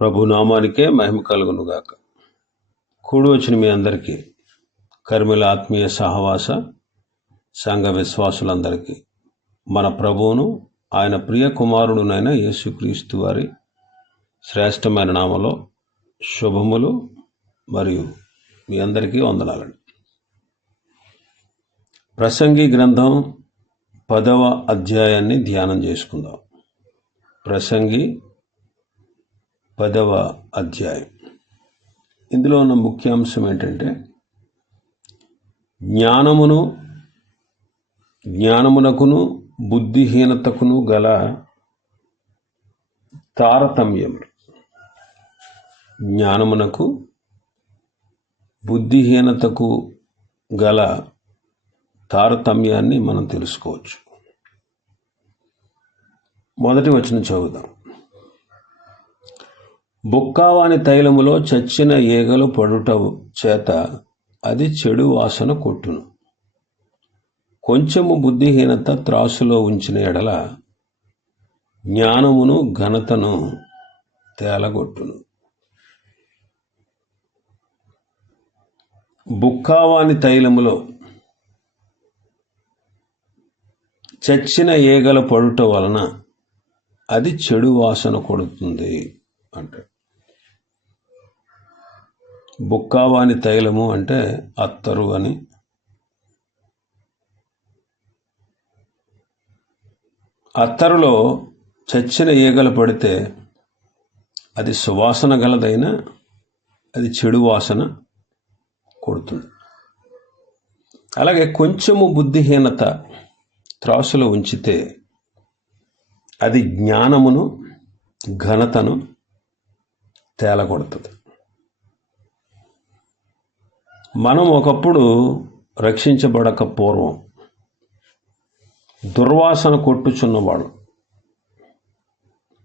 ప్రభు నామానికే మహిమ కలుగునుగాక. కూడి వచ్చిన మీ అందరికీ కర్మిల ఆత్మీయ సహవాస సంఘ విశ్వాసులందరికీ మన ప్రభువును ఆయన ప్రియ కుమారుడునైన యేసుక్రీస్తు వారి శ్రేష్టమైన నామలో శుభములు మరియు మీ అందరికీ వందనాలండి. ప్రసంగి గ్రంథం పదవ అధ్యాయాన్ని ధ్యానం చేసుకుందాం. ప్రసంగి పదవ అధ్యాయం. ఇందులో ఉన్న ముఖ్యాంశం ఏంటంటే జ్ఞానమును జ్ఞానమునకును బుద్ధిహీనతకును గల తారతమ్యములు జ్ఞానమునకు బుద్ధిహీనతకు గల తారతమ్యాన్ని మనం తెలుసుకోవచ్చు. మొదటి వచనం చదువుదాం. బుక్కావాని తైలములో చచ్చిన ఈగలు పడుట చేత అది చెడు వాసన కొట్టును. కొంచెము బుద్ధిహీనత త్రాసులో ఉంచిన ఎడల జ్ఞానమును ఘనతను తేలగొట్టును. బుక్కావాని తైలములో చచ్చిన ఈగల పడుట వలన అది చెడు వాసన కొడుతుంది అంటాడు. బుక్కావాని తైలము అంటే అత్తరు అని. అత్తరులో చచ్చిన ఈగలు పడితే అది సువాసన గలదైన అది చెడు వాసన కొడుతుంది. అలాగే కొంచెము బుద్ధిహీనత త్రాసులో ఉంచితే అది జ్ఞానమును ఘనతను తేలగొడుతుంది. మనం ఒకప్పుడు రక్షించబడక పూర్వం దుర్వాసన కొట్టుచున్నవాడు.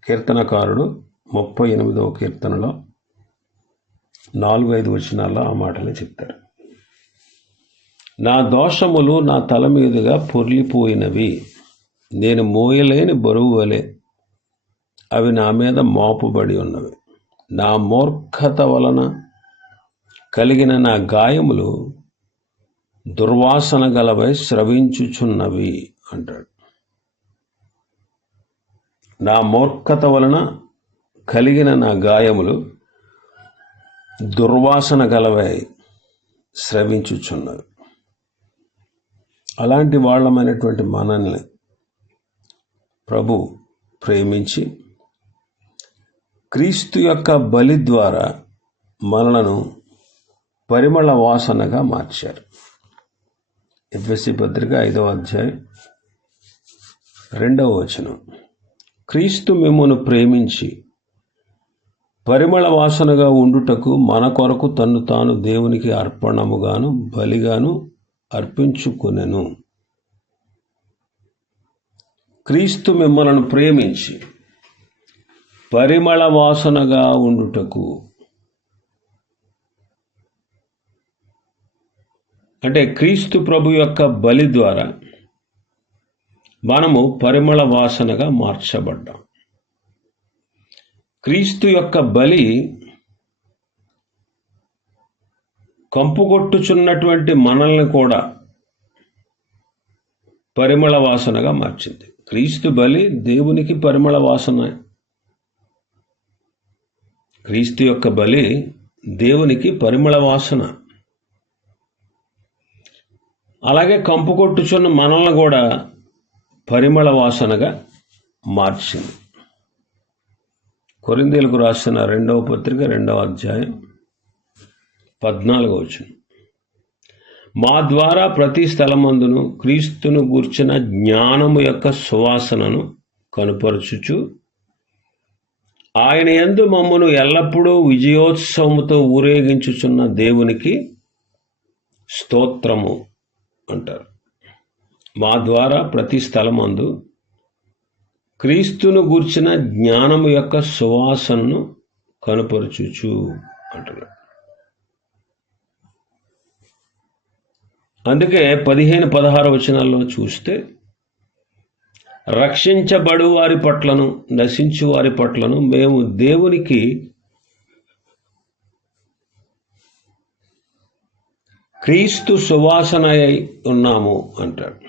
కీర్తనకారుడు ముప్పై ఎనిమిదవ కీర్తనలో నాలుగు ఐదు వచనాల్లో ఆ మాటలు చెప్తారు. నా దోషములు నా తల మీదుగా పొర్లిపోయినవి నేను మోయలేని బరువు వలె అవి నా మీద మోపబడి ఉన్నవి. నా మూర్ఖత వలన కలిగిన నా గాయములు దుర్వాసన గలవై స్రవించుచున్నవి అంటాడు. నా మూర్ఖత వలన కలిగిన నా గాయములు దుర్వాసన గలవై స్రవించుచున్నవి. అలాంటి వాళ్ళమైనటువంటి మనల్ని ప్రభు ప్రేమించి క్రీస్తు యొక్క బలి ద్వారా మనలను పరిమళ వాసనగా మార్చారు. ఎఫ్ఎస్సి పత్రిక ఐదవ అధ్యాయం రెండవ వచనం. క్రీస్తు మిమ్మను ప్రేమించి పరిమళ వాసనగా ఉండుటకు మన కొరకు తన్ను తాను దేవునికి అర్పణముగాను బలిగాను అర్పించుకునెను. క్రీస్తు మిమ్మలను ప్రేమించి పరిమళ వాసనగా ఉండుటకు అంటే క్రీస్తు ప్రభు యొక్క బలి ద్వారా మనము పరిమళ వాసనగా మార్చబడ్డాం. క్రీస్తు యొక్క బలి కంపుకొట్టుచున్నటువంటి మనల్ని కూడా పరిమళ వాసనగా మార్చింది. క్రీస్తు బలి దేవునికి పరిమళ వాసన. క్రీస్తు యొక్క బలి దేవునికి పరిమళ వాసన. అలాగే కంపు కొట్టుచున్న మనల్ని కూడా పరిమళ వాసనగా మార్చింది. కొరిందేలకు రాసిన రెండవ పత్రిక రెండవ అధ్యాయం పద్నాలుగో వచ్చింది మా ద్వారా ప్రతి స్థలమందును క్రీస్తును గూర్చిన జ్ఞానము యొక్క సువాసనను కనుపరచుచు ఆయన ఎందు మమ్మను ఎల్లప్పుడూ విజయోత్సవముతో ఊరేగించుచున్న దేవునికి స్తోత్రము అంటారు. మా ద్వారా ప్రతి స్థలమందు క్రీస్తును గూర్చిన జ్ఞానము యొక్క సువాసనను కనుపరచుచు అంటున్నాడు అందుకే పదిహేను పదహారు వచనాల్లో చూస్తే రక్షించబడు వారి పట్లను నశించు వారి పట్లను మేము దేవునికి క్రీస్తు సువాసన అయి ఉన్నాము అంటాడు.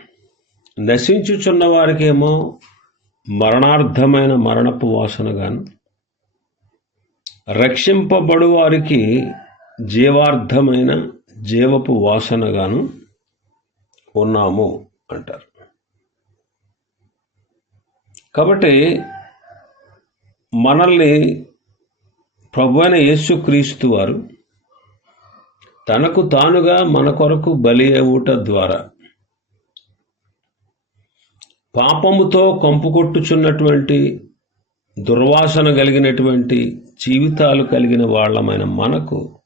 నశించుచున్న వారికేమో మరణార్థమైన మరణపు వాసనగాను రక్షింపబడు వారికి జీవార్థమైన జీవపు వాసనగాను ఉన్నాము అంటారు. కాబట్టి మనల్ని ప్రభు అయిన యేసుక్రీస్తు వారు తనకు తానుగా మన కొరకు బలి అవుట ద్వారా. పాపముతో కంపుకొట్టుచున్నటువంటి దుర్వాసన కలిగినటువంటి జీవితాలు కలిగిన వాళ్ళమైన మనకు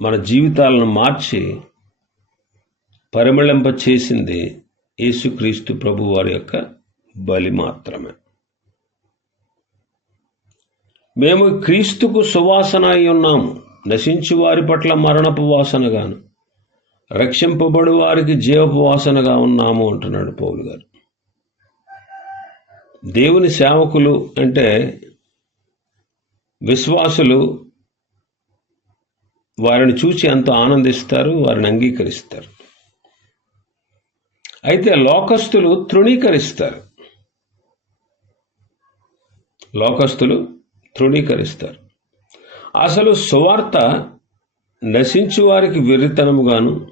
మన జీవితాలను మార్చి పరిమళింప చేసింది యేసుక్రీస్తు ప్రభు వారి యొక్క బలి మాత్రమే. మేము క్రీస్తుకు సువాసన అయి ఉన్నాము. నశించు వారి పట్ల మరణపు వాసనగాను రక్షింపబడు వారికి జీవపు వాసనగా ఉన్నాము అంటున్నాడు పౌలు గారు. దేవుని సేవకులు అంటే విశ్వాసులు వారిని చూచి ఎంతో ఆనందిస్తారు వారిని అంగీకరిస్తారు. అయితే లోకస్తులు తృణీకరిస్తారు. లోకస్తులు తృణీకరిస్తారు. అసలు సువార్త నశించు వారికి వెర్రితనముగాను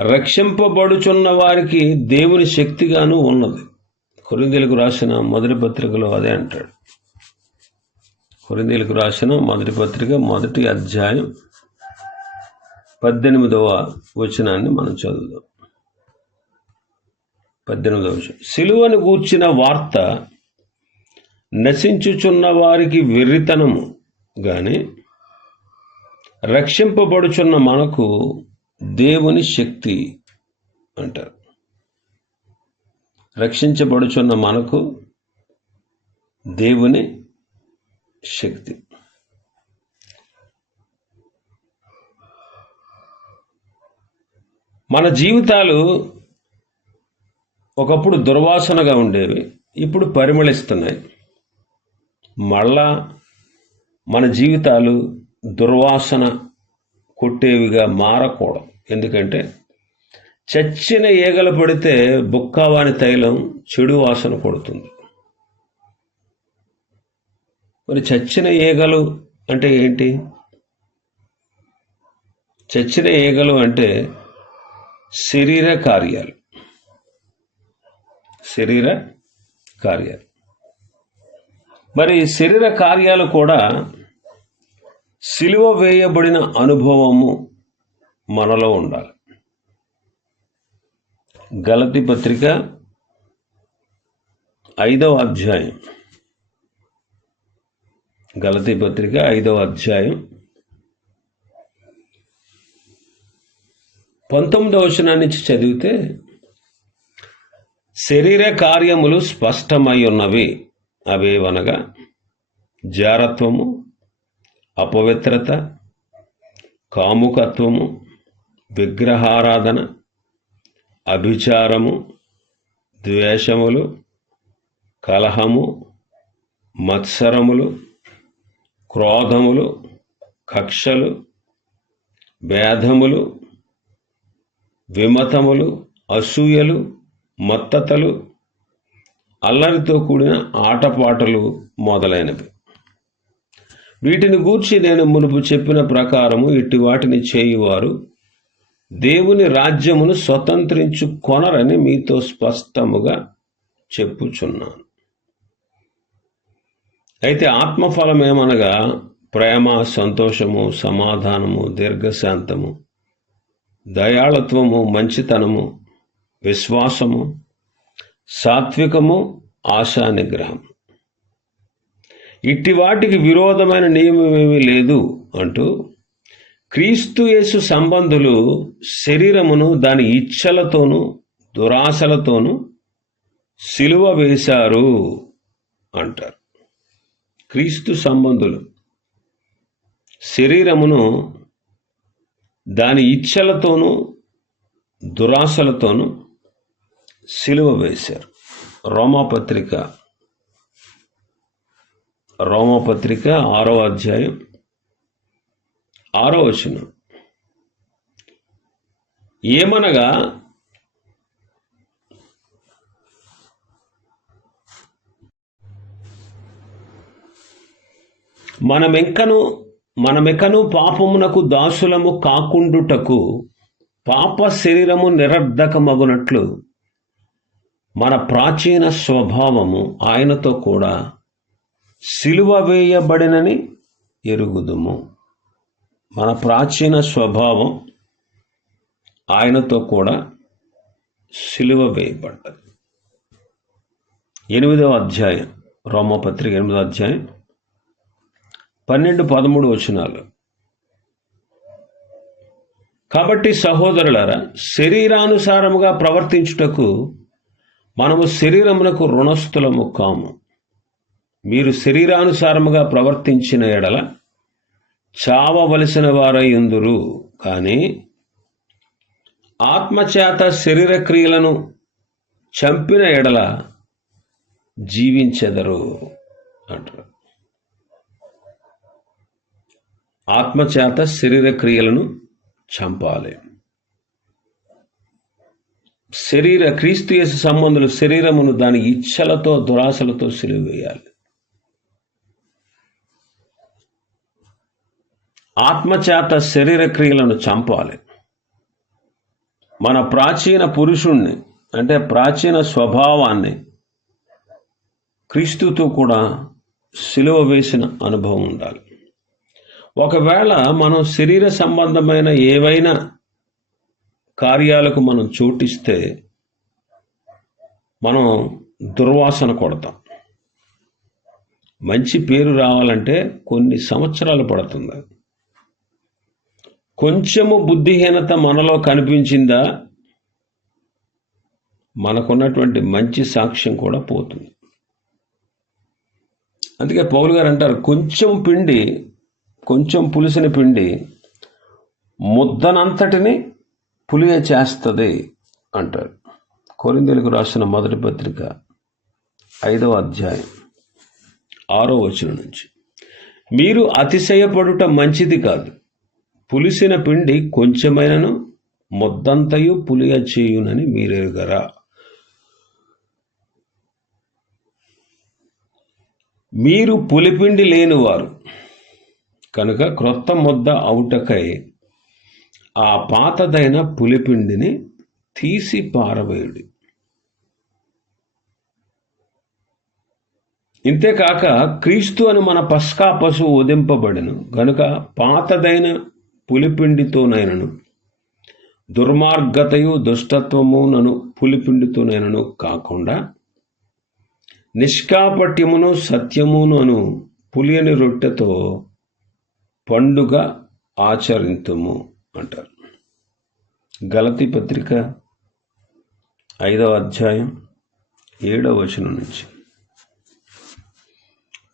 రక్షింపబడుచున్న వారికి దేవుని శక్తిగాను ఉన్నది. కొరిందేలకు రాసిన మొదటి పత్రికలో అదే అంటాడు. కొరిందేలకు రాసిన మొదటి పత్రిక మొదటి అధ్యాయం పద్దెనిమిదవ వచనాన్ని మనం చదువుదాం. పద్దెనిమిదవ వచనం. సిలువను కూర్చిన వార్త నశించుచున్న వారికి వెర్రితనము గాని రక్షింపబడుచున్న మనకు దేవుని శక్తి అంటారు. రక్షించబడుచున్న మనకు దేవుని శక్తి. మన జీవితాలు ఒకప్పుడు దుర్వాసనగా ఉండేవి ఇప్పుడు పరిమళిస్తున్నాయి. మళ్ళా మన జీవితాలు దుర్వాసన కొట్టేవిగా మారకూడదు. ఎందుకంటే చచ్చిన ఈగలు పడితే బుక్కావాని తైలం చెడు వాసన కొడుతుంది. మరి చచ్చిన ఈగలు అంటే ఏంటి? చచ్చిన ఈగలు అంటే శరీర కార్యాలు. శరీర కార్యాలు. మరి శరీర కార్యాలు కూడా సిలువ వేయబడిన అనుభవము మనలో ఉండాలి. గలతి పత్రిక ఐదవ అధ్యాయం. గలతి పత్రిక ఐదవ అధ్యాయం. పంతొమ్మిదవ వచనం నుంచి చదివితే శరీర కార్యములు స్పష్టమై ఉన్నవి. అవేవనగా జారత్వము అపవిత్రత కాముకత్వము విగ్రహారాధన అభిచారము ద్వేషములు కలహము మత్సరములు క్రోధములు కక్షలు భేదములు విమతములు అసూయలు మత్తతలు అల్లరితో కూడిన ఆటపాటలు మొదలైనవి. వీటిని గూర్చి నేను మునుపు చెప్పిన ప్రకారము ఇట్టి వాటిని చేయువారు దేవుని రాజ్యమును స్వతంత్రించు కొనరని మీతో స్పష్టముగా చెప్పుచున్నాను. అయితే ఆత్మఫలం ఏమనగా ప్రేమ సంతోషము సమాధానము దీర్ఘశాంతము దయాళత్వము మంచితనము విశ్వాసము సాత్వికము ఆశా నిగ్రహం ఇట్టి వాటికి విరోధమైన నియమమేమీ లేదు అంటూ క్రీస్తు యేసు సంబంధులు శరీరమును దాని ఇచ్ఛలతోనూ దురాశలతోనూ సిలువ వేశారు అంటారు. క్రీస్తు సంబంధులు శరీరమును దాని ఇచ్ఛలతోనూ దురాశలతోనూ సిలువ వేశారు. రోమాపత్రిక. రోమపత్రిక ఆరో అధ్యాయం ఆరో వచనం. ఏమనగా మనమెక్కను మనమెక్కను పాపమునకు దాసులము కాకుండుటకు పాప శరీరము నిరర్ధకమగునట్లు మన ప్రాచీన స్వభావము ఆయనతో కూడా సిలువ వేయబడినని ఎరుగుదుము. మన ప్రాచీన స్వభావం ఆయనతో కూడా సిలువ వేయబడ్డది. ఎనిమిదవ అధ్యాయం రోమపత్రిక ఎనిమిదవ అధ్యాయం పన్నెండు పదమూడు వచనాలు. కాబట్టి సహోదరులారా శరీరానుసారముగా ప్రవర్తించుటకు మనము శరీరమునకు రుణస్థులము కాము. మీరు శరీరానుసారముగా ప్రవర్తించిన ఎడల చావవలసిన వారై ఉందురు. కానీ ఆత్మచేత శరీర క్రియలను చంపిన ఎడల జీవించెదరు అంటారు. ఆత్మచేత శరీర క్రియలను చంపాలి. శరీర క్రీస్తుయేసు సంబంధులు శరీరమును దాని ఇచ్ఛలతో దురాశలతో సిలివేయాలి ఆత్మచేత శరీర క్రియలను చంపాలి. మన ప్రాచీన పురుషుణ్ణి అంటే ప్రాచీన స్వభావాన్ని క్రీస్తుతో కూడా సిలువ వేసిన అనుభవం ఉండాలి. ఒకవేళ మనం శరీర సంబంధమైన ఏవైనా కార్యాలకు మనం చోటిస్తే మనం దుర్వాసన కొడతాం. మంచి పేరు రావాలంటే కొన్ని సంవత్సరాలు పడుతుంది. కొంచెము బుద్ధిహీనత మనలో కనిపించిందా మనకున్నటువంటి మంచి సాక్ష్యం కూడా పోతుంది. అందుకే పౌలు గారు అంటారు కొంచెం పిండి కొంచెం పులిసిన పిండి ముద్దనంతటిని పులియ చేస్తుంది అంటాడు. కొరిందెలకు రాసిన మొదటి పత్రిక ఐదవ అధ్యాయం ఆరో వచనం నుంచి. మీరు అతిశయపడుట మంచిది కాదు. పులిసిన పిండి కొంచెమైనను మొద్దంతయు పులియ చేయునని మీరెరుగరా? మీరు పులిపిండి లేనివారు కనుక క్రొత్త ముద్ద అవుటకై ఆ పాతదైన పులిపిండిని తీసి పారవేయుడి. ఇంతేకాక క్రీస్తు అని మన పస్కా పశువు ఉదింపబడిను. గనుక పాతదైన పులిపిండితోనైనను దుర్మార్గతయు దుష్టత్వమునను పులిపిండితోనైనను కాకుండా నిష్కాపట్యమును సత్యమునను పులియని రొట్టెతో పండుగ ఆచరింతుము. అంటారు. గలతి పత్రిక ఐదవ అధ్యాయం ఏడవ వచనం నుంచి.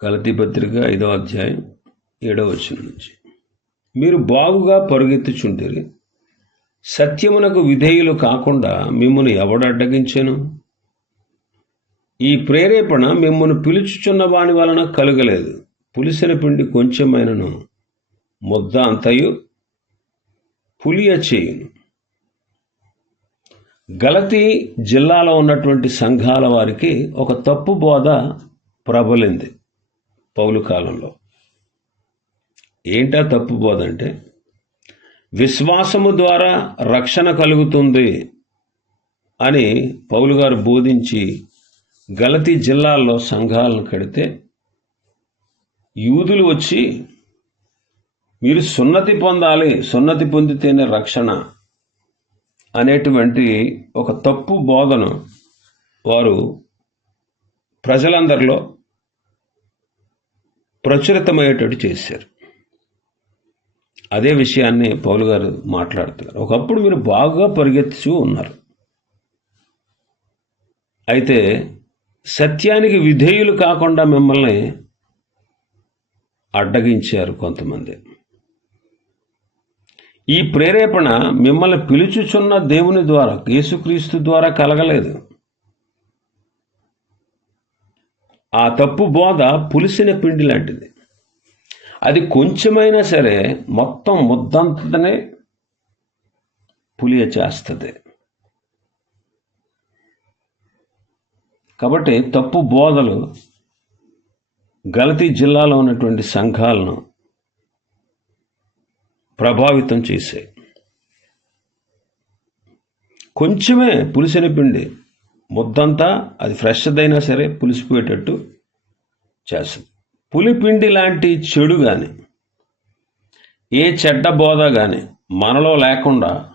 గలతి పత్రిక ఐదవ అధ్యాయం ఏడవ వచనం నుంచి. మీరు బాగుగా పరుగెత్తుచుంటిరి. సత్యమునకు విధేయులు కాకుండా మిమ్మల్ని ఎవడు అడ్డగించాను? ఈ ప్రేరేపణ మిమ్మల్ని పిలుచుచున్న వాని వలన కలగలేదు. పులిసిన పిండి కొంచెమైనను ముద్ద అంతయు పులియ చేయును. గలతీ జిల్లాలో ఉన్నటువంటి సంఘాల వారికి ఒక తప్పు బోధ ప్రబలింది పౌలు కాలంలో. ఏంటా తప్పు బోధ అంటే? విశ్వాసము ద్వారా రక్షణ కలుగుతుంది అని పౌలు గారు బోధించి గలతీ జిల్లాల్లో సంఘాలను కడితే యూదులు వచ్చి మీరు సున్నతి పొందాలి సున్నతి పొందితేనే రక్షణ అనేటువంటి ఒక తప్పు బోధను వారు ప్రజలందరిలో ప్రచురితమయ్యేటట్టు చేశారు. అదే విషయాన్ని పౌలు గారు మాట్లాడుతున్నారు. ఒకప్పుడు మీరు బాగా పరిగెత్తుచూ ఉన్నారు. అయితే సత్యానికి విధేయులు కాకుండా మిమ్మల్ని అడ్డగించారు కొంతమంది. ఈ ప్రేరేపణ మిమ్మల్ని పిలుచుచున్న దేవుని ద్వారా యేసుక్రీస్తు ద్వారా కలగలేదు. ఆ తప్పు బోధ పులిసిన పిండి లాంటిది. అది కొంచెమైనా సరే మొత్తం ముద్దంతనే పులియ చేస్తుంది. కాబట్టి తప్పు బోధలు గలతీ జిల్లాలో ఉన్నటువంటి సంఘాలను ప్రభావితం చేశాయి. కొంచెమే పులిసిన పిండి ముద్దంతా అది ఫ్రెష్దైనా సరే పులిసిపోయేటట్టు చేస్తుంది. పులిపిండి లాంటి చెడు కానీ ఏ చెడ్డ బోధ కానీ మనలో లేకుండా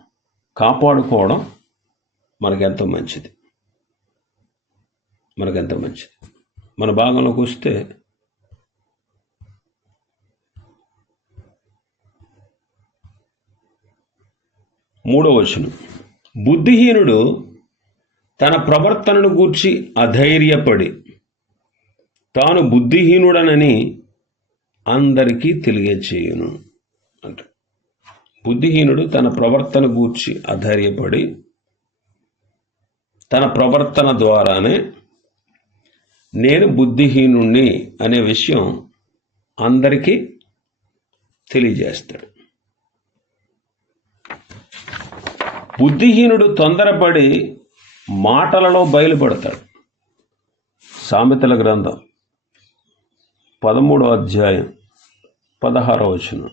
కాపాడుకోవడం మనకెంతో మంచిది. మనకెంతో మంచిది. మన భాగంలోకి వస్తే మూడవ వచనం. బుద్ధిహీనుడు తన ప్రవర్తనను గూర్చి అధైర్యపడి తాను బుద్ధిహీనుడనని అందరికీ తెలియచేయును అంట బుద్ధిహీనుడు తన ప్రవర్తన గూర్చి అధైర్యపడి తన ప్రవర్తన ద్వారానే నేను బుద్ధిహీనుణ్ణి అనే విషయం అందరికీ తెలియజేస్తాడు. బుద్ధిహీనుడు తొందరపడి మాటలలో బయలుపడతాడు. సామెతల గ్రంథం పదమూడో అధ్యాయం పదహారో వచనం.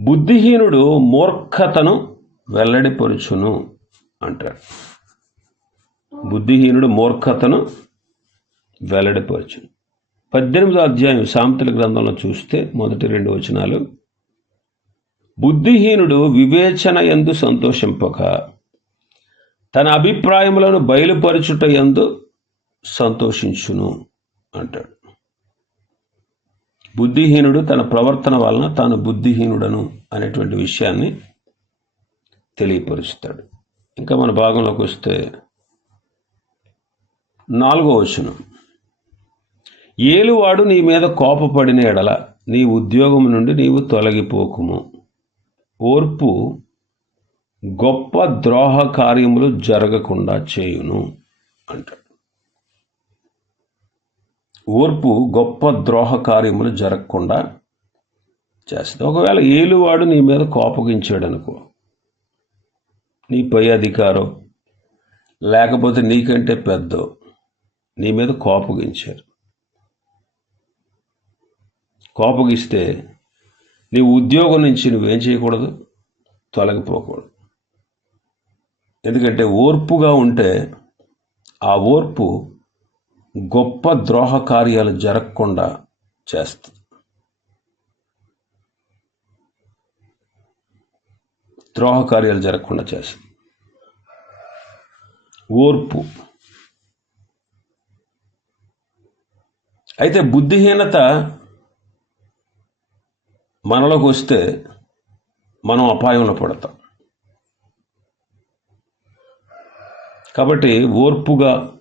బుద్ధిహీనుడు మూర్ఖతను వెల్లడిపరుచును అంటాడు. బుద్ధిహీనుడు మూర్ఖతను వెల్లడిపరచును. పద్దెనిమిదో అధ్యాయం సామెతల గ్రంథంలో చూస్తే మొదటి రెండు వచనాలు బుద్ధిహీనుడు వివేచన ఎందు సంతోషింపక తన అభిప్రాయములను బయలుపరచుట ఎందు సంతోషించును అంటాడు. బుద్ధిహీనుడు తన ప్రవర్తన వలన తాను బుద్ధిహీనుడను అనేటువంటి విషయాన్ని తెలియపరుస్తాడు. ఇంకా మన భాగంలోకి వస్తే నాలుగో వచనం. ఏలువాడు నీ మీద కోపపడిన ఎడల నీ ఉద్యోగం నుండి నీవు తొలగిపోకుము. ఓర్పు గొప్ప ద్రోహ కార్యములు జరగకుండా చేయును అంటాడు. ఓర్పు గొప్ప ద్రోహ కార్యములు జరగకుండా చేస్తుంది. ఒకవేళ ఏలువాడు నీ మీద కోపగించాడు అనుకో నీ పై అధికారం లేకపోతే నీకంటే పెద్ద నీ మీద కోపగించారు. కోపగిస్తే నీ ఉద్యోగం నుంచి నువ్వేం చేయకూడదు? తొలగిపోకూడదు ఎందుకంటే ఓర్పుగా ఉంటే ఆ ఓర్పు గొప్ప ద్రోహ కార్యాలు జరగకుండా చేస్తుంది. ద్రోహ కార్యాలు జరగకుండా చేస్తుంది. ఓర్పు. అయితే బుద్ధిహీనత మనలోకి వస్తే మనం అపాయంలో పడతాం. కాబట్టి ఓర్పుగా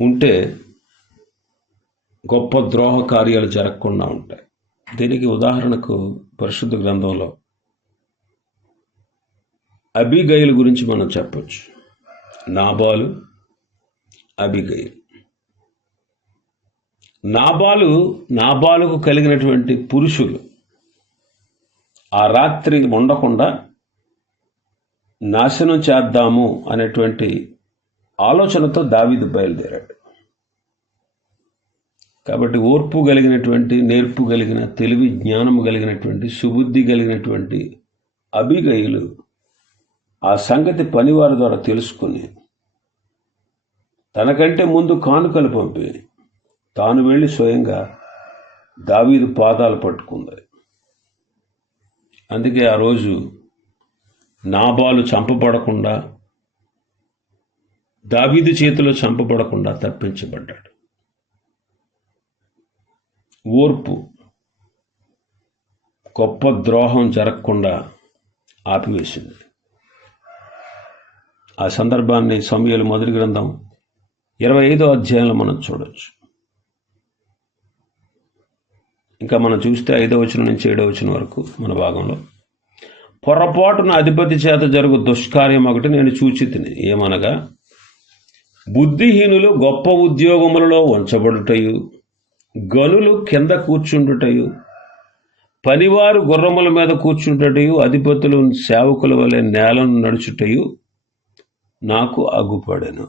ఉంటే గొప్ప ద్రోహ కార్యాలు జరగకుండా ఉంటాయి. దీనికి ఉదాహరణకు పరిశుద్ధ గ్రంథంలో అబిగైల్ గురించి మనం చెప్పచ్చు. నాబాలు అబిగైల్. నాబాలు నాబాలుకు కలిగినటువంటి పురుషులు ఆ రాత్రి ఉండకుండా నాశనం చేద్దాము అనేటువంటి ఆలోచనతో దావీదు బయలుదేరాడు. కాబట్టి ఓర్పు కలిగినటువంటి నేర్పు కలిగిన తెలివి జ్ఞానము కలిగినటువంటి సుబుద్ధి కలిగినటువంటి అభిగయులు ఆ సంగతి పనివారి ద్వారా తెలుసుకుని తనకంటే ముందు కానుకలు పంపి తాను వెళ్ళి స్వయంగా దావీదు పాదాలు పట్టుకుంది. అందుకే ఆ రోజు నాబాలు చంపబడకుండా దావీదు చేతిలో చంపబడకుండా తప్పించబడ్డాడు. ఓర్పు గొప్ప ద్రోహం జరగకుండా ఆపివేసింది. ఆ సందర్భాన్ని సమయాలు మొదటి గ్రంథం ఇరవై ఐదో అధ్యాయంలో మనం చూడవచ్చు ఇంకా మనం చూస్తే ఐదో వచనం నుంచి ఏడో వచనం వరకు మన భాగంలో. పొరపాటున అధిపతి చేత జరుగు దుష్కార్యం ఒకటి నేను చూచితిని. ఏమనగా బుద్ధిహీనులు గొప్ప ఉద్యోగములలో ఉంచబడుటయు గనులు కింద కూర్చుండుటయు పనివారు గుర్రముల మీద కూర్చుంటయు అధిపతులు సేవకుల వలె నేలను నడుచుటయు నాకు అగ్గుపడెను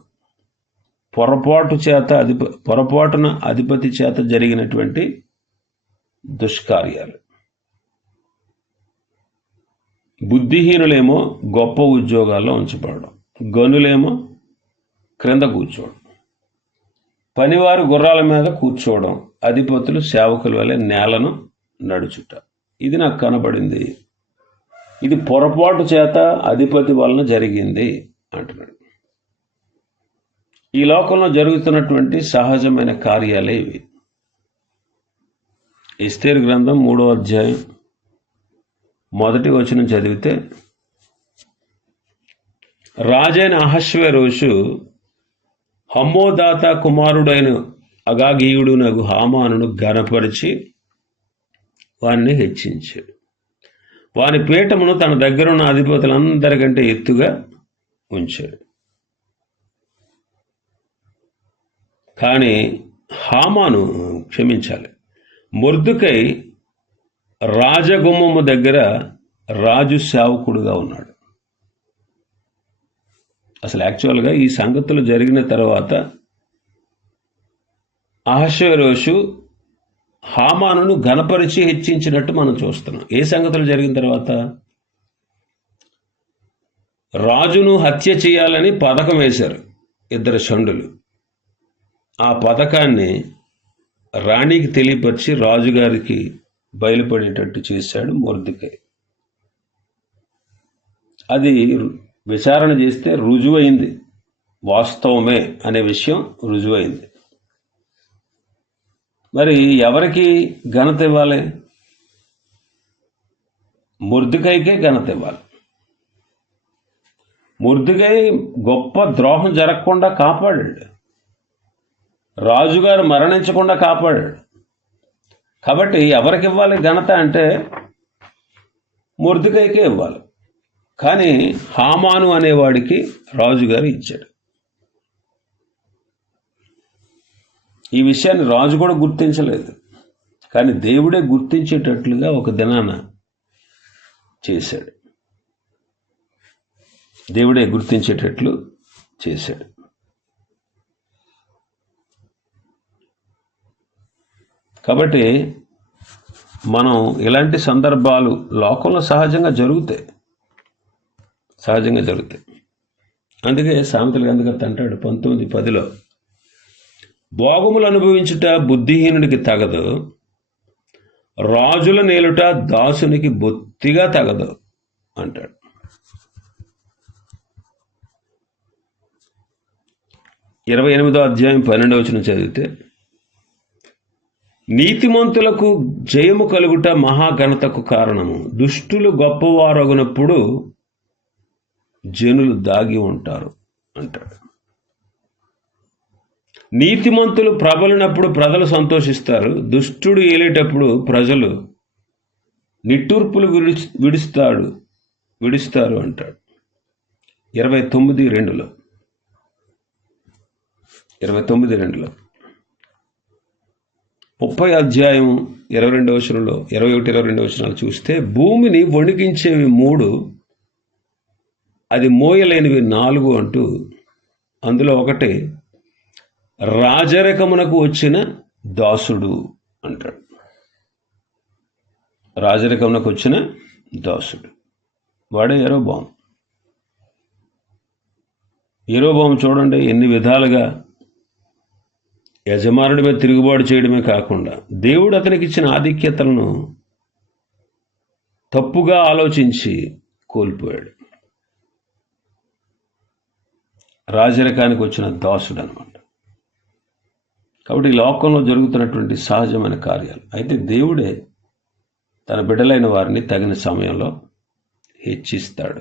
పొరపాటు చేత అధిప పొరపాటున అధిపతి చేత జరిగినటువంటి దుష్కార్యాలు. బుద్ధిహీనులేమో గొప్ప ఉద్యోగాల్లో ఉంచబడడం. గనులేమో క్రింద కూర్చోవడం. పనివారు గుర్రాల మీద కూర్చోవడం. అధిపతులు సేవకుల వలె నేలను నడుచుట. ఇది నాకు కనబడింది. ఇది పొరపాటు చేత అధిపతి వలన జరిగింది అంటున్నాడు. ఈ లోకంలో జరుగుతున్నటువంటి సహజమైన కార్యాలే ఇవి. ఇస్తేర్ గ్రంథం మూడో అధ్యాయం. మొదటి వచనం చదివితే రాజైన అహశ్వరోషు హమ్మోదాత కుమారుడైన అగాగీయుడు నగు హామానును ఘనపరిచి వారిని హెచ్చించాడు. వాని పీఠమును తన దగ్గరున్న అధిపతులందరికంటే ఎత్తుగా ఉంచాడు. కానీ హామాను క్షమించాలి. మొర్దుకై రాజగుమ్మము దగ్గర రాజు సేవకుడుగా ఉన్నాడు. అసలు యాక్చువల్గా ఈ సంగతులు జరిగిన తర్వాత అహశ్వరోషు హామానును ఘనపరిచి హెచ్చించినట్టు మనం చూస్తున్నాం. ఏ సంగతులు జరిగిన తర్వాత? రాజును హత్య చేయాలని పథకం వేశారు ఇద్దరు షండులు. ఆ పథకాన్ని రాణికి తెలియపరిచి రాజుగారికి బయలుపడేటట్టు చేశాడు మొర్దికై అది విచారణ చేస్తే రుజువైంది. వాస్తవమే అనే విషయం రుజువైంది. మరి ఎవరికి ఘనత ఇవ్వాలి? ముర్దుకైకే ఘనత ఇవ్వాలి. ముర్దుకై గొప్ప ద్రోహం జరగకుండా కాపాడాడు. రాజుగారు మరణించకుండా కాపాడాడు. కాబట్టి ఎవరికి ఇవ్వాలి ఘనత అంటే ముర్దికైకే ఇవ్వాలి. కానీ హామాను అనేవాడికి రాజుగారు ఇచ్చాడు. ఈ విషయాన్ని రాజు కూడా గుర్తించలేదు. కానీ దేవుడే గుర్తించేటట్లుగా ఒక దినాన చేశాడు. దేవుడే గుర్తించేటట్లు చేశాడు. కాబట్టి మనం ఇలాంటి సందర్భాలు లోకంలో సహజంగా జరుగుతాయి. సహజంగా జరుగుతాయి. అందుకే సామెతలు గంధకర్త అంటాడు పంతొమ్మిది పదిలో భోగములు అనుభవించుట బుద్ధిహీనుడికి తగదు రాజుల నేలుట దాసునికి బొత్తిగా తగదు అంటాడు. ఇరవై ఎనిమిదో అధ్యాయం పన్నెండవ వచనం చదివితే నీతిమంతులకు జయము కలుగుట మహాఘనతకు కారణము. దుష్టులు గొప్పవారగునప్పుడు జనులు దాగి ఉంటారు అంటాడు. నీతిమంతులు ప్రబలినప్పుడు ప్రజలు సంతోషిస్తారు. దుష్టుడు ఏలేటప్పుడు ప్రజలు నిట్టూర్పులు విడిచి విడుస్తాడు విడుస్తారు అంటాడు. ఇరవై తొమ్మిది రెండులో. ఇరవై తొమ్మిది రెండులో. ముప్పై అధ్యాయం ఇరవై రెండవ వచనంలో ఇరవై ఒకటి ఇరవై రెండవ వచనాలు చూస్తే భూమిని వణికించేవి మూడు అది మోయలేనివి నాలుగు అంటూ అందులో ఒకటి రాజరికమునకు వచ్చిన దాసుడు అంటాడు. రాజరికమునకు వచ్చిన దాసుడు. వాడే ఎరోబాం ఎరోబాం చూడండి ఎన్ని విధాలుగా యజమానుడి మీద తిరుగుబాటు చేయడమే కాకుండా దేవుడు అతనికి ఇచ్చిన ఆధిక్యతలను తప్పుగా ఆలోచించి కోల్పోయాడు. రాజరకానికి వచ్చిన దాసుడు అనమాట కాబట్టి లోకంలో జరుగుతున్నటువంటి సహజమైన కార్యాలు. అయితే దేవుడే తన బిడ్డలైన వారిని తగిన సమయంలో హెచ్చిస్తాడు.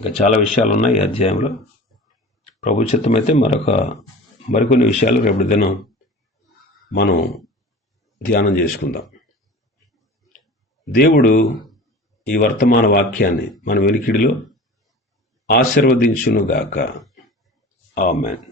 ఇంకా చాలా విషయాలు ఉన్నాయి ఈ అధ్యాయంలో. ప్రభు చిత్తమైతే మరొక మరికొన్ని విషయాలు రేపటి దినం మనం ధ్యానం చేసుకుందాం. దేవుడు ఈ వర్తమాన వాక్యాన్ని మన వెనికిడిలో ఆశీర్వదించునుగాక. ఆమెన్.